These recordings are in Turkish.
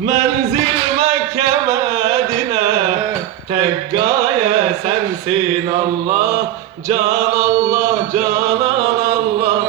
Menzil Mekke Medine. Tek gaye sensin Allah. Can Allah Canan Allah.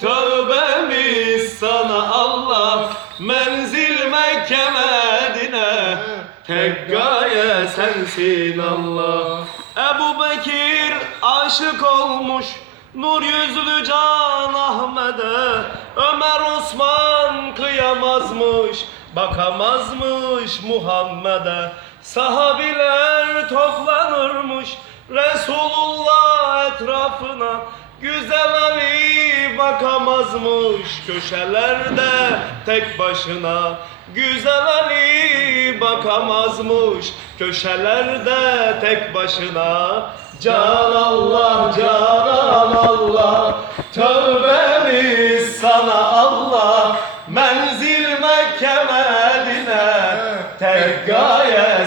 Tövbemiz sana Allah? Menzil Mekke Medine. Tek gaye sensin Allah. Ebu Bekir aşık olmuş. Nur yüzlü Can Ahmet'e. Ömer Osman kıyamazmış Bakamazmış Muhammed'e. Sahabiler toplanırmış Resulullah etrafına. Güzel Ali bakamazmış köşelerde tek başına. Güzel Ali bakamazmış köşelerde tek başına. Can Allah, Canan Allah Tövbemiz Tek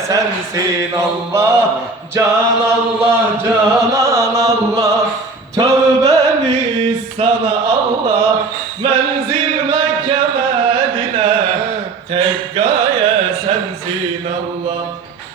sensin Allah. Can Allah, Canan Allah. Tövbemiz sana Allah? Menzil Mekke Medine. Tek sensin Allah.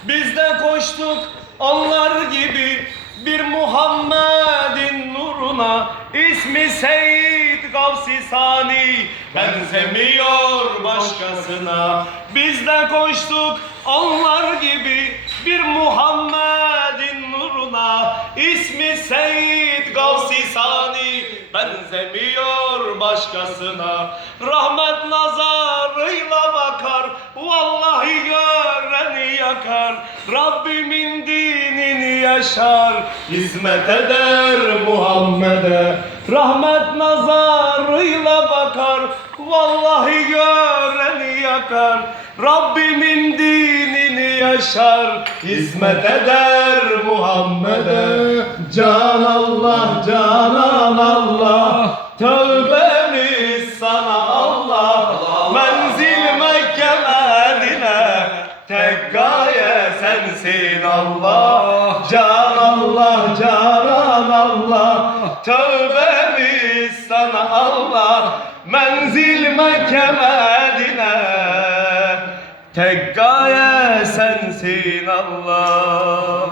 Biz de koştuk onlar gibi bir Muhammed'in nuruna ismi Seyyid Gavsi Sani. Benzemiyor başkasına. Biz de koştuk onlar gibi bir Muhammed'in nuruna. İsmi Seyyid Gavsi Sani. Benzemiyor başkasına. Rahmet nazarıyla bakar. Vallahi yakar. Rabbimin dinini yaşar. Hizmet eder Muhammed'e. Rahmet nazarıyla bakar. Vallahi göreni yakar. Rabbimin dinini yaşar. Hizmet eder Muhammed'e. Can Allah Canan Allah. Tövbemiz sana Allah Menzil Mekke Medine Tek gaye sensin Allah.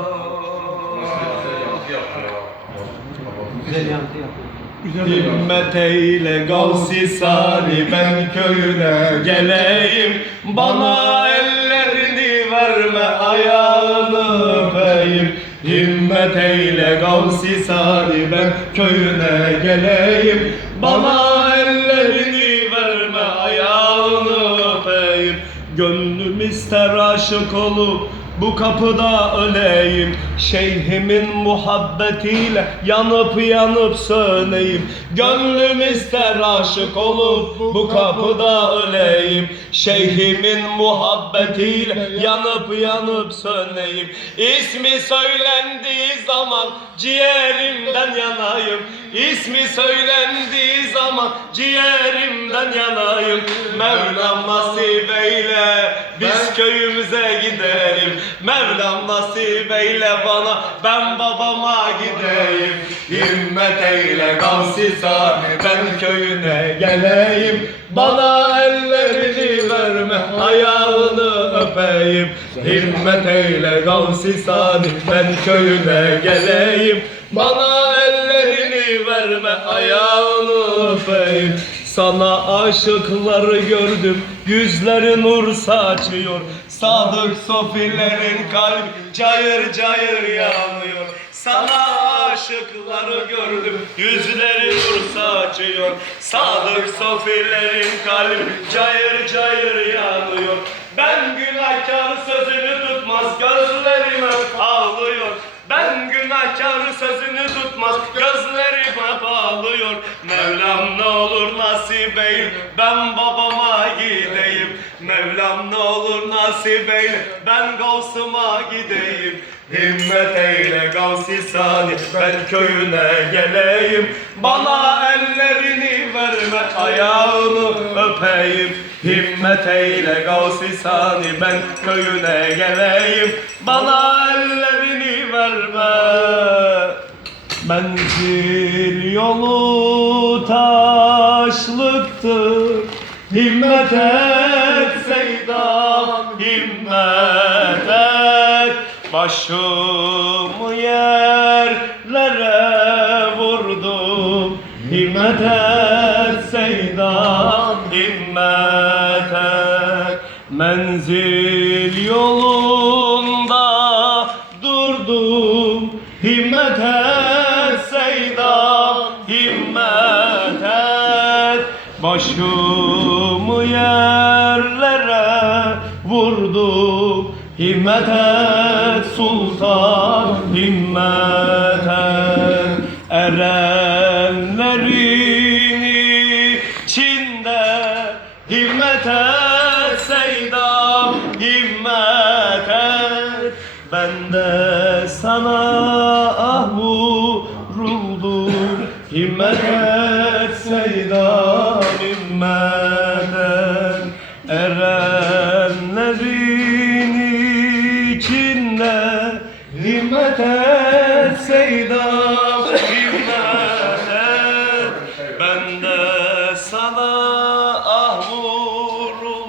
Himmet eyle gavsi sani ben köyüne geleyim. Bana ellerini verme ayağını öpeyim. Himmet eyle gavsi sani ben köyüne geleyim. Bana ellerini verme ayağını öpeyim. Gönlüm ister aşık olup bu kapıda öleyim Şeyhimin muhabbetiyle yanıp yanıp söneyim. Gönlüm ister aşık olup bu kapıda öleyim Şeyhimin muhabbetiyle yanıp yanıp söneyim. İsmi söylendiği zaman ciğerimden yanayım. İsmi söylendiği zaman ciğerimden yanayım. Mevlam nasip eyle biz köyümüze gidelim. Mevlam nasip eyle bana. Ben babama gideyim. Himmet eyle sani ben köyüne geleyim. Bana ellerini verme ayağını öpeyim. Himmet eyle sani ben köyüne geleyim. Bana ellerini verme ayağını öpeyim. Sana aşıkları gördüm Yüzleri nur saçıyor Sadık sofilerin kalbi Cayır cayır yanıyor. Sana aşıkları gördüm. Yüzleri nur saçıyor Sadık sofilerin kalbi Cayır cayır yanıyor. Ben günahkar sözünü tutmaz Gözlerim hep ağlıyor ben günahkar sözünü tutmaz Gözlerim hep ağlıyor Mevlam ne olur nasip eyle Ben babama gideyim. Mevlam ne olur nasip eyle Ben Gavs'ıma gideyim. Himmet eyle Gavsi Sani Ben köyüne geleyim. Bana ellerini verme Ayağını öpeyim. Himmet eyle Gavsi Sani Ben köyüne geleyim. Bana verme. Menzil yolu taşlıktır Himmet et Seyda himmet et. Başımı yerlere vurdum. Himmet et Seyda himmet et. Menzil yolunda Başımı yerlere vurdum Himmet et sultan himmet et Erenlerin içinde. Himmet et Seyda himmet et. Ben de sana ah vuruldum Himmet et Seyda ah vuruldum